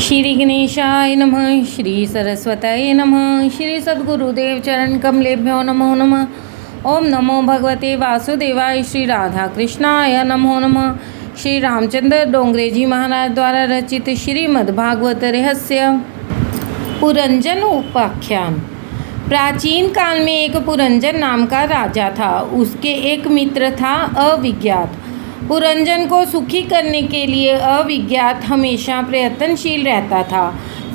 श्री गणेशाय नमः। श्री सरस्वतये नमः। श्री सद्गुरुदेव चरण कमलेभ्यो नमो नमः। ओम नमो भगवते वासुदेवाय। श्री राधा कृष्णाय नमो नमः। श्री रामचंद्र डोंगरे जी महाराज द्वारा रचित श्रीमद्भागवत रहस्य पुरंजन उपाख्यान। प्राचीन काल में एक पुरंजन नाम का राजा था। उसके एक मित्र था अविज्ञात। पुरंजन को सुखी करने के लिए अविज्ञात हमेशा प्रयत्नशील रहता था।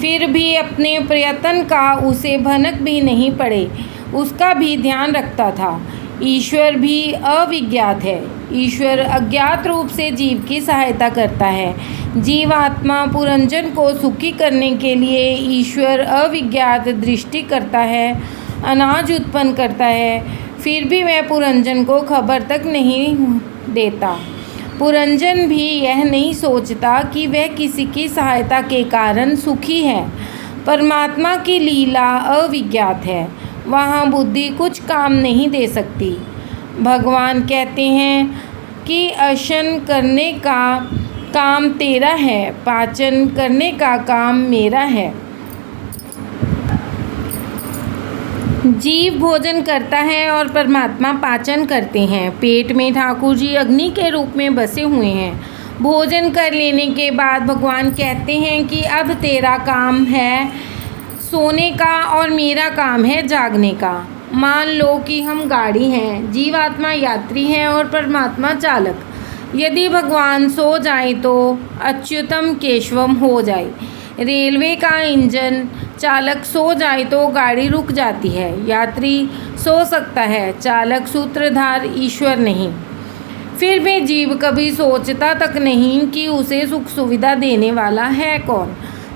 फिर भी अपने प्रयत्न का उसे भनक भी नहीं पड़े, उसका भी ध्यान रखता था। ईश्वर भी अविज्ञात है। ईश्वर अज्ञात रूप से जीव की सहायता करता है। जीवात्मा पुरंजन को सुखी करने के लिए ईश्वर अविज्ञात दृष्टि करता है, अनाज उत्पन्न करता है। फिर भी वह पुरंजन को खबर तक नहीं देता। पुरंजन भी यह नहीं सोचता कि वह किसी की सहायता के कारण सुखी है। परमात्मा की लीला अविज्ञात है, वहाँ बुद्धि कुछ काम नहीं दे सकती। भगवान कहते हैं कि अर्शन करने का काम तेरा है, पाचन करने का काम मेरा है। जीव भोजन करता है और परमात्मा पाचन करते हैं। पेट में ठाकुर जी अग्नि के रूप में बसे हुए हैं। भोजन कर लेने के बाद भगवान कहते हैं कि अब तेरा काम है सोने का और मेरा काम है जागने का। मान लो कि हम गाड़ी हैं, जीवात्मा यात्री हैं और परमात्मा चालक। यदि भगवान सो जाए तो अच्युतम केशवम हो जाए। रेलवे का इंजन चालक सो जाए तो गाड़ी रुक जाती है। यात्री सो सकता है, चालक सूत्रधार ईश्वर नहीं। फिर भी जीव कभी सोचता तक नहीं कि उसे सुख सुविधा देने वाला है कौन।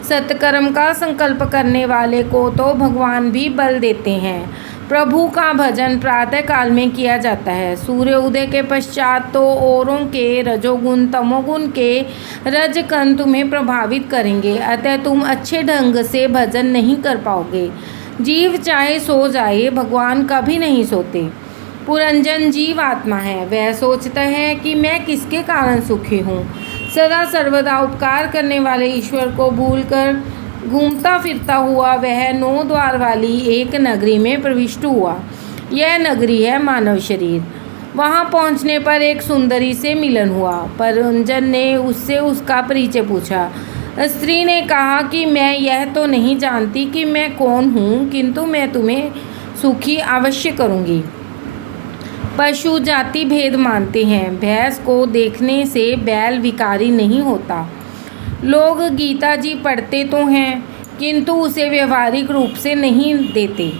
सत्कर्म का संकल्प करने वाले को तो भगवान भी बल देते हैं। प्रभु का भजन प्रातः काल में किया जाता है। सूर्य उदय के पश्चात तो औरों के रजोगुण तमोगुण के रजकण तुम्हें प्रभावित करेंगे, अतः तुम अच्छे ढंग से भजन नहीं कर पाओगे। जीव चाहे सो जाए, भगवान कभी नहीं सोते। पुरंजन जीव आत्मा है। वह सोचता है कि मैं किसके कारण सुखी हूँ। सदा सर्वदा उपकार करने वाले ईश्वर को भूलकर घूमता फिरता हुआ वह 9 द्वार वाली एक नगरी में प्रविष्ट हुआ। यह नगरी है मानव शरीर। वहाँ पहुँचने पर एक सुंदरी से मिलन हुआ। पुरंजन ने उससे उसका परिचय पूछा। स्त्री ने कहा कि मैं यह तो नहीं जानती कि मैं कौन हूँ, किंतु मैं तुम्हें सुखी अवश्य करूँगी। पशु जाति भेद मानते हैं। भैंस को देखने से बैल विकारी नहीं होता। लोग गीता जी पढ़ते तो हैं, किंतु उसे व्यवहारिक रूप से नहीं देते।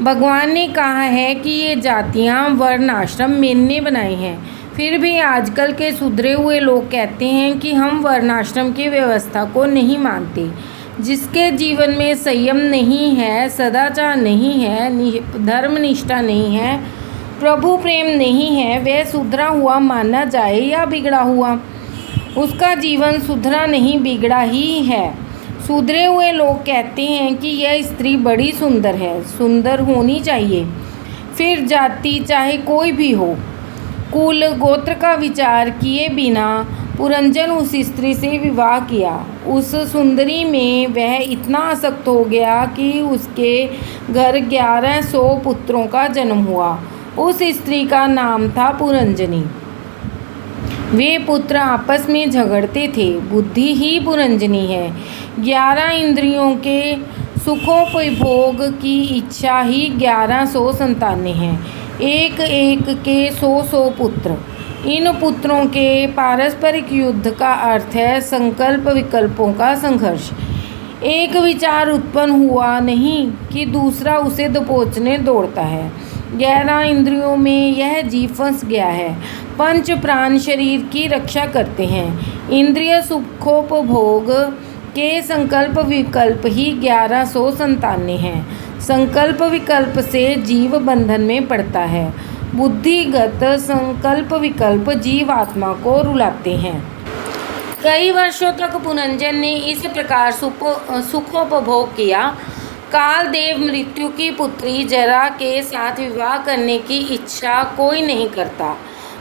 भगवान ने कहा है कि ये जातियाँ वर्ण आश्रम मैंने बनाए हैं। फिर भी आजकल के सुधरे हुए लोग कहते हैं कि हम वर्णाश्रम की व्यवस्था को नहीं मानते। जिसके जीवन में संयम नहीं है, सदाचार नहीं है, धर्मनिष्ठा नहीं है, प्रभु प्रेम नहीं है, वह सुधरा हुआ माना जाए या बिगड़ा हुआ। उसका जीवन सुधरा नहीं बिगड़ा ही है। सुधरे हुए लोग कहते हैं कि यह स्त्री बड़ी सुंदर है, सुंदर होनी चाहिए। फिर जाति चाहे कोई भी हो, कुल गोत्र का विचार किए बिना पुरंजन उस स्त्री से विवाह किया। उस सुंदरी में वह इतना आसक्त हो गया कि उसके घर 1100 पुत्रों का जन्म हुआ। उस स्त्री का नाम था पुरंजनी। वे पुत्र आपस में झगड़ते थे। बुद्धि ही पुरंजनी है। 11 इंद्रियों के सुखोपभोग की इच्छा ही 1100 संतानें हैं। एक एक के 100 पुत्र। इन पुत्रों के पारस्परिक युद्ध का अर्थ है संकल्प विकल्पों का संघर्ष। एक विचार उत्पन्न हुआ नहीं कि दूसरा उसे दबोचने दौड़ता है। 11 इंद्रियों में यह जीव फंस गया है। पंच प्राण शरीर की रक्षा करते हैं। इंद्रिय सुखोपभोग के संकल्प विकल्प ही 1100 संतानें हैं। संकल्प विकल्प से जीव बंधन में पड़ता है। बुद्धिगत संकल्प विकल्प जीव आत्मा को रुलाते हैं। कई वर्षों तक पुरंजन ने इस प्रकार सुखोपभोग किया। कालदेव मृत्यु की पुत्री जरा के साथ विवाह करने की इच्छा कोई नहीं करता।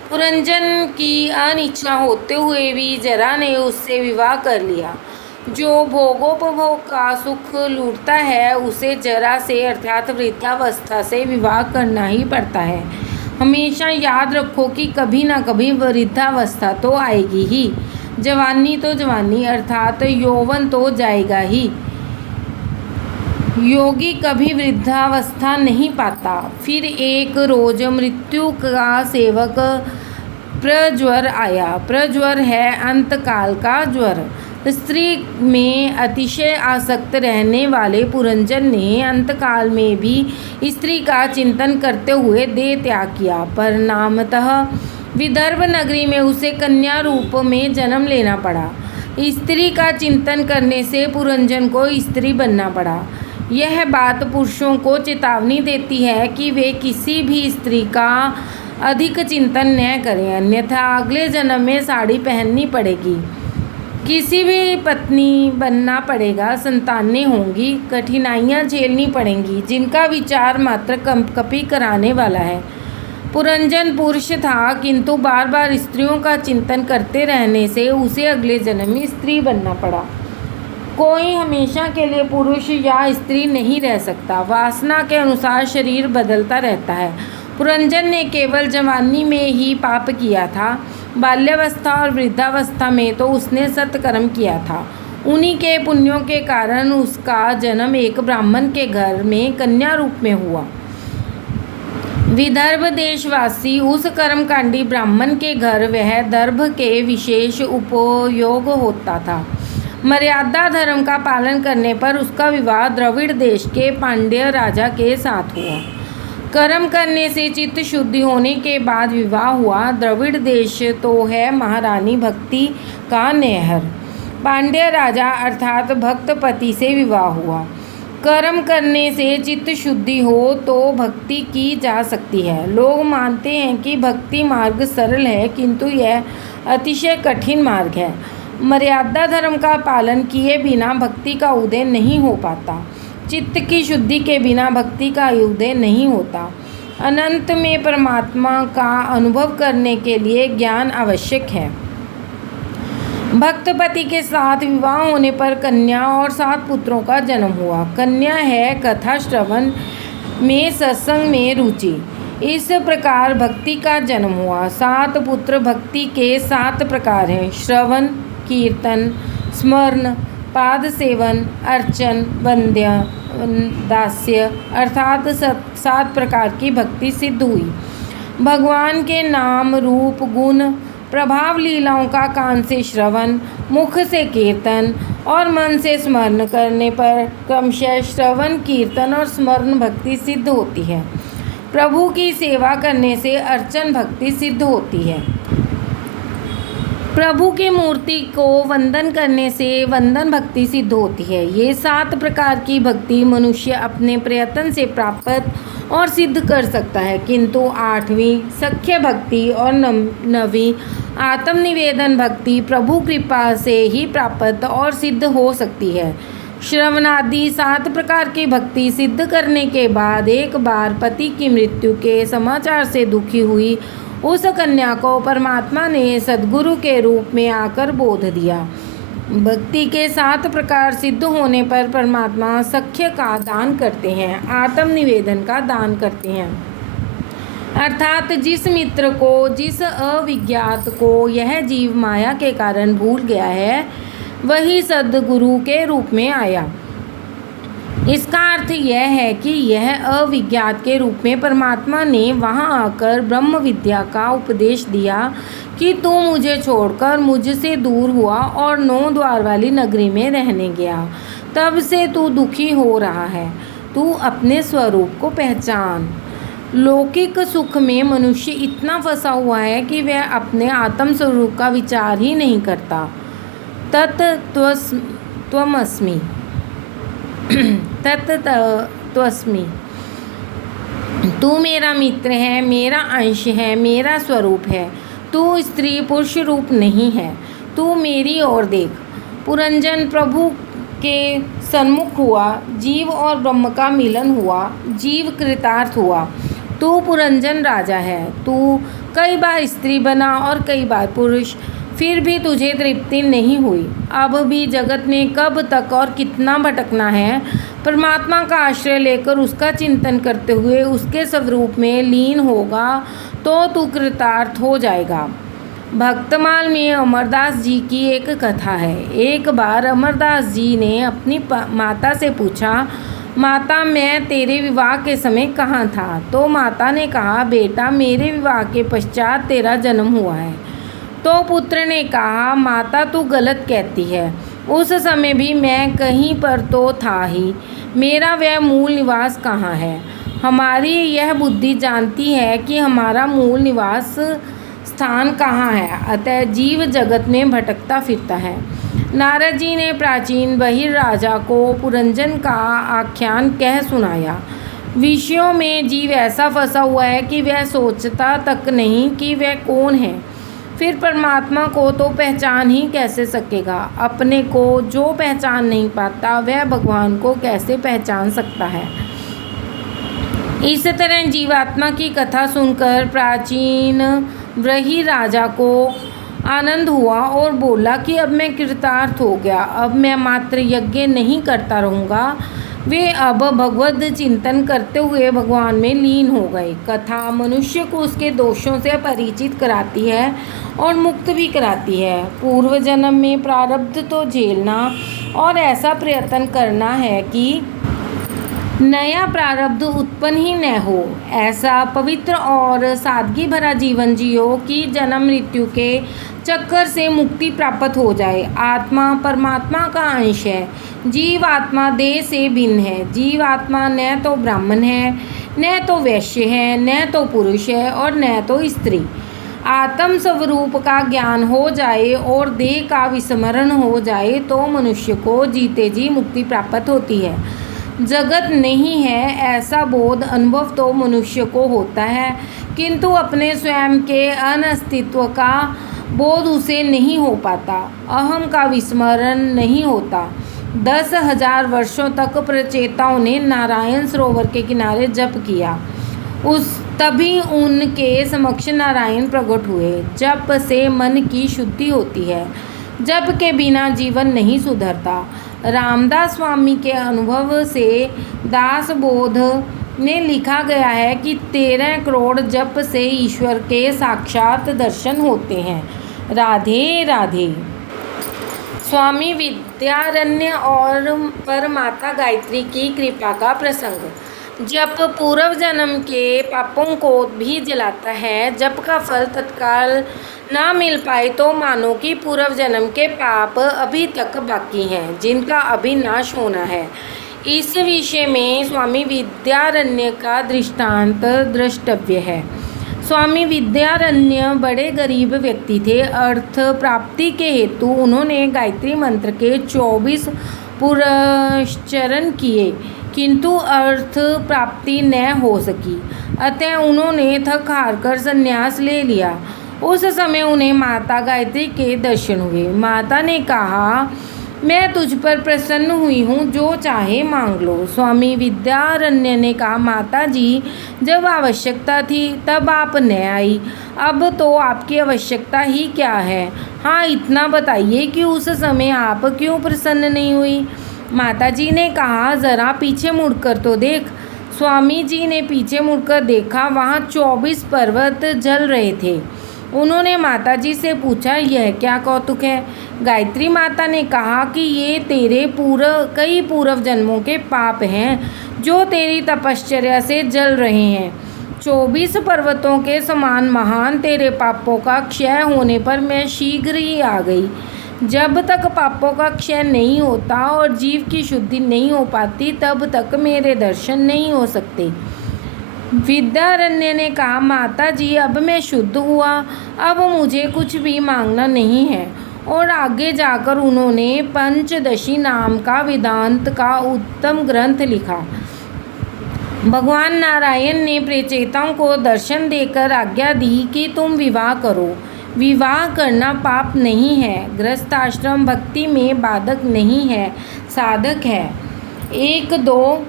पुरंजन की अनिच्छा होते हुए भी जरा ने उससे विवाह कर लिया। जो भोगोपभोग का सुख लूटता है उसे जरा से अर्थात वृद्धावस्था से विवाह करना ही पड़ता है। हमेशा याद रखो कि कभी ना कभी वृद्धावस्था तो आएगी ही। जवानी तो जवानी अर्थात यौवन तो जाएगा ही। योगी कभी वृद्धावस्था नहीं पाता। फिर एक रोज मृत्यु का सेवक प्रज्वर आया। प्रज्वर है अंतकाल का ज्वर। स्त्री में अतिशय आसक्त रहने वाले पुरंजन ने अंतकाल में भी स्त्री का चिंतन करते हुए देह त्याग किया। परिणामतः विदर्भ नगरी में उसे कन्या रूप में जन्म लेना पड़ा। स्त्री का चिंतन करने से पुरंजन को स्त्री बनना पड़ा। यह बात पुरुषों को चेतावनी देती है कि वे किसी भी स्त्री का अधिक चिंतन न करें, अन्यथा अगले जन्म में साड़ी पहननी पड़ेगी, किसी भी पत्नी बनना पड़ेगा, संतानें होंगी, कठिनाइयाँ झेलनी पड़ेंगी जिनका विचार मात्र कंपकपी कराने वाला है। पुरंजन पुरुष था किंतु बार बार स्त्रियों का चिंतन करते रहने से उसे अगले जन्म में स्त्री बनना पड़ा। कोई हमेशा के लिए पुरुष या स्त्री नहीं रह सकता। वासना के अनुसार शरीर बदलता रहता है। पुरंजन ने केवल जवानी में ही पाप किया था। बाल्यावस्था और वृद्धावस्था में तो उसने सत्कर्म किया था। उन्हीं के पुण्यों के कारण उसका जन्म एक ब्राह्मण के घर में कन्या रूप में हुआ। विदर्भ देशवासी उस कर्मकांडी ब्राह्मण के घर वह दर्भ के विशेष उपयोग होता था। मर्यादा धर्म का पालन करने पर उसका विवाह द्रविड़ देश के पांड्य राजा के साथ हुआ। कर्म करने से चित्त शुद्धि होने के बाद विवाह हुआ। द्रविड़ देश तो है महारानी भक्ति का नहर। पांड्य राजा अर्थात भक्तपति से विवाह हुआ। कर्म करने से चित्त शुद्धि हो तो भक्ति की जा सकती है। लोग मानते हैं कि भक्ति मार्ग सरल है किंतु यह अतिशय कठिन मार्ग है। मर्यादा धर्म का पालन किए बिना भक्ति का उदय नहीं हो पाता। चित्त की शुद्धि के बिना भक्ति का उदय नहीं होता। अनंत में परमात्मा का अनुभव करने के लिए ज्ञान आवश्यक है। भक्तपति के साथ विवाह होने पर कन्या और 7 पुत्रों का जन्म हुआ। कन्या है कथा श्रवण में सत्संग में रुचि। इस प्रकार भक्ति का जन्म हुआ। 7 पुत्र भक्ति के 7 प्रकार हैं: श्रवण, कीर्तन, स्मरण, पाद सेवन, अर्चन, वंद्य, दास्य अर्थात 7 प्रकार की भक्ति सिद्ध हुई। भगवान के नाम रूप गुण प्रभाव लीलाओं का कान से श्रवण, मुख से कीर्तन और मन से स्मरण करने पर क्रमशः श्रवण, कीर्तन और स्मरण भक्ति सिद्ध होती है। प्रभु की सेवा करने से अर्चन भक्ति सिद्ध होती है। प्रभु की मूर्ति को वंदन करने से वंदन भक्ति सिद्ध होती है। ये 7 प्रकार की भक्ति मनुष्य अपने प्रयत्न से प्राप्त और सिद्ध कर सकता है, किंतु 8वीं सख्य भक्ति और 9वीं आत्मनिवेदन भक्ति प्रभु कृपा से ही प्राप्त और सिद्ध हो सकती है। श्रवणादि 7 प्रकार की भक्ति सिद्ध करने के बाद एक बार पति की मृत्यु के समाचार से दुखी हुई उस कन्या को परमात्मा ने सद्गुरु के रूप में आकर बोध दिया। भक्ति के 7 प्रकार सिद्ध होने पर परमात्मा सख्य का दान करते हैं, आत्मनिवेदन का दान करते हैं। अर्थात जिस मित्र को, जिस अविज्ञात को यह जीव माया के कारण भूल गया है, वही सद्गुरु के रूप में आया। इसका अर्थ यह है कि यह अविज्ञात के रूप में परमात्मा ने वहां आकर ब्रह्म विद्या का उपदेश दिया कि तू मुझे छोड़कर मुझसे दूर हुआ और 9 द्वार वाली नगरी में रहने गया। तब से तू दुखी हो रहा है। तू अपने स्वरूप को पहचान। लौकिक सुख में मनुष्य इतना फंसा हुआ है कि वह अपने आत्म स्वरूप का विचार ही नहीं करता। तत्त्वमस्मि तत्त्वस्मि, तू मेरा मित्र है, मेरा अंश है, मेरा स्वरूप है। तू स्त्री पुरुष रूप नहीं है। तू मेरी ओर देख। पुरंजन प्रभु के सन्मुख हुआ। जीव और ब्रह्म का मिलन हुआ। जीव कृतार्थ हुआ। तू पुरंजन राजा है। तू कई बार स्त्री बना और कई बार पुरुष। फिर भी तुझे तृप्ति नहीं हुई। अब भी जगत में कब तक और कितना भटकना है। परमात्मा का आश्रय लेकर उसका चिंतन करते हुए उसके स्वरूप में लीन होगा तो तू कृतार्थ हो जाएगा। भक्तमाल में अमरदास जी की एक कथा है। एक बार अमरदास जी ने अपनी माता से पूछा, माता मैं तेरे विवाह के समय कहाँ था? तो माता ने कहा, बेटा मेरे विवाह के पश्चात तेरा जन्म हुआ है। तो पुत्र ने कहा, माता तू गलत कहती है, उस समय भी मैं कहीं पर तो था ही। मेरा वह मूल निवास कहाँ है? हमारी यह बुद्धि जानती है कि हमारा मूल निवास स्थान कहाँ है, अतः जीव जगत में भटकता फिरता है। नारद जी ने प्राचीन बहिर राजा को पुरंजन का आख्यान कह सुनाया। विषयों में जीव ऐसा फंसा हुआ है कि वह सोचता तक नहीं कि वह कौन है। फिर परमात्मा को तो पहचान ही कैसे सकेगा? अपने को जो पहचान नहीं पाता वह भगवान को कैसे पहचान सकता है? इस तरह जीवात्मा की कथा सुनकर प्राचीन ब्रही राजा को आनंद हुआ और बोला कि अब मैं कृतार्थ हो गया, अब मैं मात्र यज्ञ नहीं करता रहूँगा। वे अब भगवद चिंतन करते हुए भगवान में लीन हो गए। कथा मनुष्य को उसके दोषों से परिचित कराती है और मुक्त भी कराती है। पूर्व जन्म में प्रारब्ध तो झेलना और ऐसा प्रयत्न करना है कि नया प्रारब्ध उत्पन्न ही न हो। ऐसा पवित्र और सादगी भरा जीवन जियो कि जन्म मृत्यु के चक्कर से मुक्ति प्राप्त हो जाए। आत्मा परमात्मा का अंश है। जीव आत्मा देह से भिन्न है। जीव आत्मा न तो ब्राह्मण है, न तो वैश्य है, न तो पुरुष है और न तो स्त्री। आत्म स्वरूप का ज्ञान हो जाए और देह का विस्मरण हो जाए तो मनुष्य को जीते जी मुक्ति प्राप्त होती है। जगत नहीं है ऐसा बोध अनुभव तो मनुष्य को होता है, किंतु अपने स्वयं के अनस्तित्व का बोध उसे नहीं हो पाता। अहम का विस्मरण नहीं होता। 10,000 वर्षों तक प्रचेताओं ने नारायण सरोवर के किनारे जप किया। तभी उनके समक्ष नारायण प्रकट हुए। जप से मन की शुद्धि होती है। जप के बिना जीवन नहीं सुधरता। रामदास स्वामी के अनुभव से दास बोध में लिखा गया है कि 13 करोड़ जप से ईश्वर के साक्षात दर्शन होते हैं। राधे राधे। स्वामी विद्यारण्य और पर माता गायत्री की कृपा का प्रसंग। जप पूर्व जन्म के पापों को भी जलाता है। जप का फल तत्काल ना मिल पाए तो मानो कि पूर्व जन्म के पाप अभी तक बाकी हैं, जिनका अभी नाश होना है। इस विषय में स्वामी विद्यारण्य का दृष्टांत द्रष्टव्य है। स्वामी विद्यारण्य बड़े गरीब व्यक्ति थे। अर्थ प्राप्ति के हेतु उन्होंने गायत्री मंत्र के 24 पुरस्चरण किए, किंतु अर्थ प्राप्ति न हो सकी। अतः उन्होंने थक हार कर संन्यास ले लिया। उस समय उन्हें माता गायत्री के दर्शन हुए। माता ने कहा, मैं तुझ पर प्रसन्न हुई हूँ, जो चाहे मांग लो। स्वामी विद्यारण्य ने कहा, माता जी, जब आवश्यकता थी तब आप न आई, अब तो आपकी आवश्यकता ही क्या है? हाँ, इतना बताइए कि उस समय आप क्यों प्रसन्न नहीं हुई? माता जी ने कहा, ज़रा पीछे मुड़कर तो देख। स्वामी जी ने पीछे मुड़कर देखा, वहाँ 24 पर्वत जल रहे थे। उन्होंने माता जी से पूछा, यह क्या कौतुक है? गायत्री माता ने कहा कि ये तेरे कई पूर्व जन्मों के पाप हैं, जो तेरी तपश्चर्या से जल रहे हैं। 24 पर्वतों के समान महान तेरे पापों का क्षय होने पर मैं शीघ्र ही आ गई। जब तक पापों का क्षय नहीं होता और जीव की शुद्धि नहीं हो पाती, तब तक मेरे दर्शन नहीं हो सकते। विद्यारण्य ने कहा, माता जी, अब मैं शुद्ध हुआ, अब मुझे कुछ भी मांगना नहीं है। और आगे जाकर उन्होंने पंचदशी नाम का वेदांत का उत्तम ग्रंथ लिखा। भगवान नारायण ने प्रेचेताओं को दर्शन देकर आज्ञा दी कि तुम विवाह करो। विवाह करना पाप नहीं है। गृहस्थाश्रम भक्ति में बाधक नहीं है, साधक है। 1-2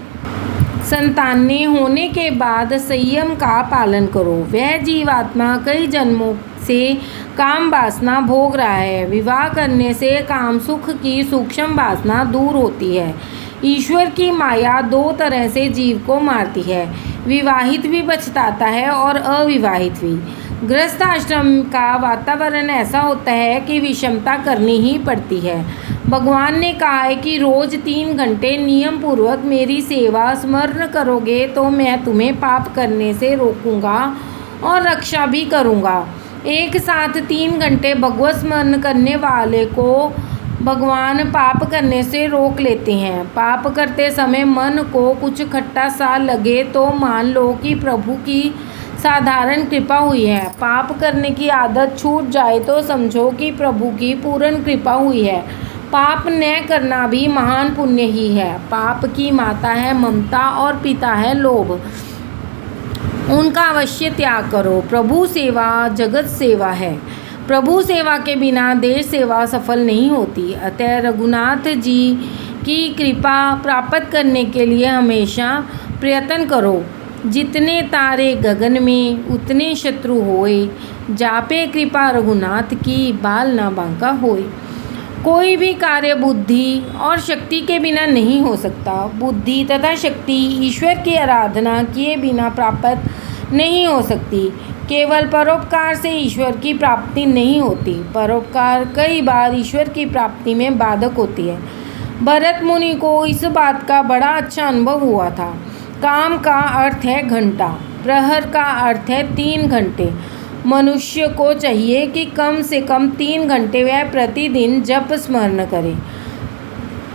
संतानें होने के बाद संयम का पालन करो। वह जीवात्मा कई जन्मों से काम वासना भोग रहा है। विवाह करने से काम सुख की सूक्ष्म वासना दूर होती है। ईश्वर की माया दो तरह से जीव को मारती है, विवाहित भी पछताता है और अविवाहित भी। गृहस्थ आश्रम का वातावरण ऐसा होता है कि विषमता करनी ही पड़ती है। भगवान ने कहा है कि रोज 3 घंटे नियम पूर्वक मेरी सेवा स्मरण करोगे तो मैं तुम्हें पाप करने से रोकूंगा और रक्षा भी करूंगा। एक साथ 3 घंटे भगवत स्मरण करने वाले को भगवान पाप करने से रोक लेते हैं। पाप करते समय मन को कुछ खट्टा सा लगे तो मान लो कि प्रभु की साधारण कृपा हुई है। पाप करने की आदत छूट जाए तो समझो कि प्रभु की पूर्ण कृपा हुई है। पाप न करना भी महान पुण्य ही है। पाप की माता है ममता और पिता है लोभ, उनका अवश्य त्याग करो। प्रभु सेवा जगत सेवा है। प्रभु सेवा के बिना देश सेवा सफल नहीं होती। अतः रघुनाथ जी की कृपा प्राप्त करने के लिए हमेशा प्रयत्न करो। जितने तारे गगन में उतने शत्रु होए, जापे कृपा रघुनाथ की बाल ना बांका होए। कोई भी कार्य बुद्धि और शक्ति के बिना नहीं हो सकता। बुद्धि तथा शक्ति ईश्वर की आराधना किए बिना प्राप्त नहीं हो सकती। केवल परोपकार से ईश्वर की प्राप्ति नहीं होती। परोपकार कई बार ईश्वर की प्राप्ति में बाधक होती है। भरत मुनि को इस बात का बड़ा अच्छा अनुभव हुआ था। काम का अर्थ है घंटा, प्रहर का अर्थ है 3 घंटे। मनुष्य को चाहिए कि कम से कम 3 घंटे वह प्रतिदिन जप स्मरण करे।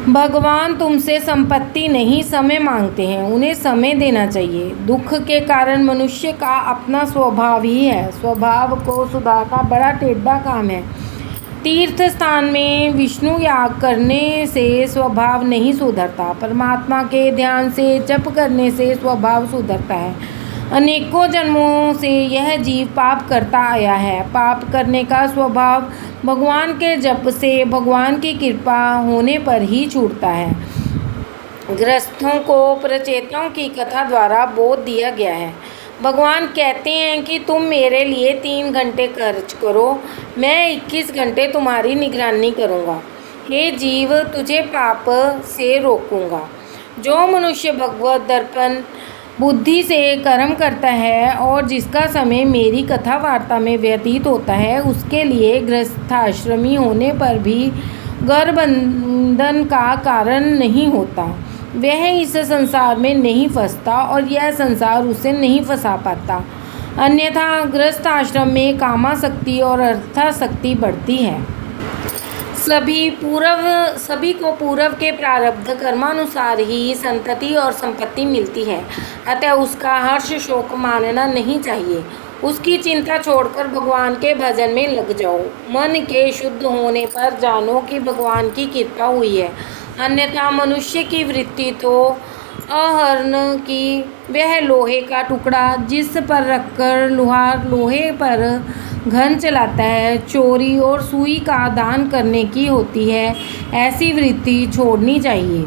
भगवान तुमसे संपत्ति नहीं समय मांगते हैं, उन्हें समय देना चाहिए। दुख के कारण मनुष्य का अपना स्वभाव ही है। स्वभाव को सुधारना बड़ा टेढ़ा काम है। तीर्थ स्थान में विष्णु याग करने से स्वभाव नहीं सुधरता। परमात्मा के ध्यान से जप करने से स्वभाव सुधरता है। अनेकों जन्मों से यह जीव पाप करता आया है। पाप करने का स्वभाव भगवान के जप से भगवान की कृपा होने पर ही छूटता है। गृहस्थों को प्रचेताओं की कथा द्वारा बोध दिया गया है। भगवान कहते हैं कि तुम मेरे लिए 3 घंटे खर्च करो, मैं 21 घंटे तुम्हारी निगरानी करूँगा। हे जीव, तुझे पाप से रोकूँगा। जो मनुष्य भगवत दर्पण बुद्धि से कर्म करता है और जिसका समय मेरी कथा वार्ता में व्यतीत होता है, उसके लिए गृहस्थाश्रमी होने पर भी गर्भबंधन का कारण नहीं होता। वह इस संसार में नहीं फंसता और यह संसार उसे नहीं फंसा पाता। अन्यथा गृहस्थ आश्रम में कामासक्ति और अर्थासक्ति बढ़ती है। सभी को पूर्व के प्रारब्ध कर्मानुसार ही संतति और संपत्ति मिलती है। अतः उसका हर्ष शोक मानना नहीं चाहिए। उसकी चिंता छोड़कर भगवान के भजन में लग जाओ। मन के शुद्ध होने पर जानो कि भगवान की कृपा हुई है। अन्यथा मनुष्य की वृत्ति तो अहरण की, वह लोहे का टुकड़ा जिस पर रखकर लुहार लोहे पर घन चलाता है, चोरी और सुई का दान करने की होती है। ऐसी वृत्ति छोड़नी चाहिए।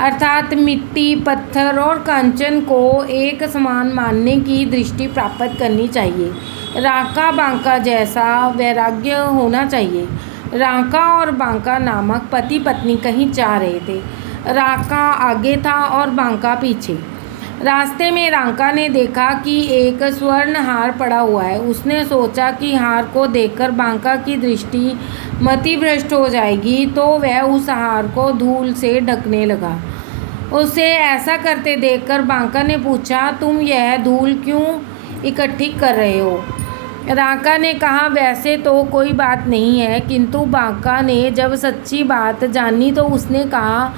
अर्थात मिट्टी, पत्थर और कांचन को एक समान मानने की दृष्टि प्राप्त करनी चाहिए। राका बांका जैसा वैराग्य होना चाहिए। राका और बांका नामक पति पत्नी कहीं जा रहे थे। राका आगे था और बांका पीछे। रास्ते में राका ने देखा कि एक स्वर्ण हार पड़ा हुआ है। उसने सोचा कि हार को देखकर बांका की दृष्टि मतिभ्रष्ट हो जाएगी, तो वह उस हार को धूल से ढकने लगा। उसे ऐसा करते देखकर बांका ने पूछा, तुम यह धूल क्यों इकट्ठी कर रहे हो? राका ने कहा, वैसे तो कोई बात नहीं है। किंतु बांका ने जब सच्ची बात जानी तो उसने कहा,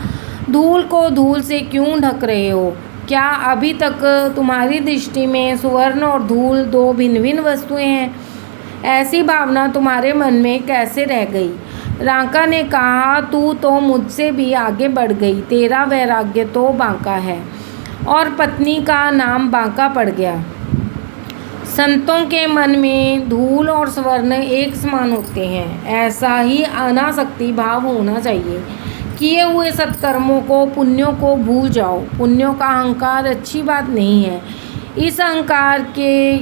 धूल को धूल से क्यों ढक रहे हो? क्या अभी तक तुम्हारी दृष्टि में सुवर्ण और धूल 2 भिन्न भिन्न वस्तुएं हैं? ऐसी भावना तुम्हारे मन में कैसे रह गई? राका ने कहा, तू तो मुझसे भी आगे बढ़ गई। तेरा वैराग्य तो बांका है। और पत्नी का नाम बांका पड़ गया। संतों के मन में धूल और स्वर्ण एक समान होते हैं। ऐसा ही अनासक्ति भाव होना चाहिए किए हुए सत्कर्मों को, पुण्यों को भूल जाओ। पुण्यों का अहंकार अच्छी बात नहीं है। इस अहंकार के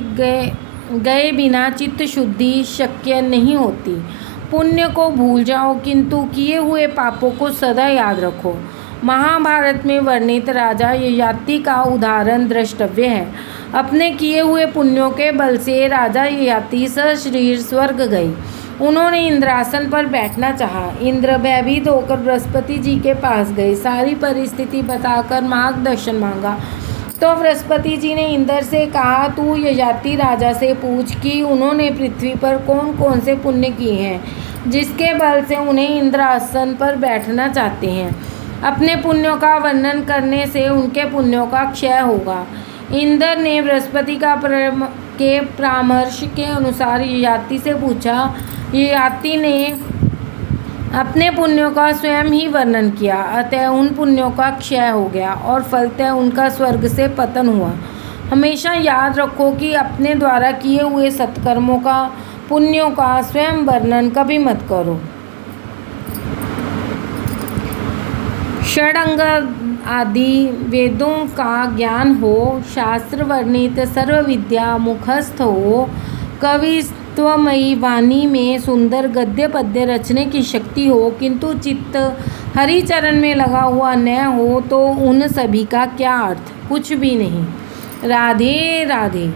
गए बिना चित्त शुद्धि शक्य नहीं होती। पुण्य को भूल जाओ, किंतु किए हुए पापों को सदा याद रखो। महाभारत में वर्णित राजा ययाति का उदाहरण द्रष्टव्य है। अपने किए हुए पुण्यों के बल से राजा ययाति सशरीर स्वर्ग गए। उन्होंने इंद्रासन पर बैठना चाहा। इंद्र भयभीत होकर बृहस्पति जी के पास गए। सारी परिस्थिति बताकर मार्गदर्शन मांगा तो बृहस्पति जी ने इंद्र से कहा, तू ययाति राजा से पूछ कि उन्होंने पृथ्वी पर कौन कौन से पुण्य किए हैं जिसके बल से उन्हें इंद्रासन पर बैठना चाहते हैं। अपने पुण्यों का वर्णन करने से उनके पुण्यों का क्षय होगा। इंद्र ने बृहस्पति के परामर्श के अनुसार ययाति से पूछा। ययाति ने अपने पुण्यों का स्वयं ही वर्णन किया, अतः उन पुण्यों का क्षय हो गया और फलतः उनका स्वर्ग से पतन हुआ। हमेशा याद रखो कि अपने द्वारा किए हुए सत्कर्मों का, पुण्यों का स्वयं वर्णन कभी मत करो। षडंग आदि वेदों का ज्ञान हो, शास्त्र वर्णित सर्व विद्या मुखस्थ हो, कवित्वमयी वाणी में सुंदर गद्य पद्य रचने की शक्ति हो, किंतु चित्त हरिचरण में लगा हुआ न हो तो उन सभी का क्या अर्थ? कुछ भी नहीं। राधे राधे।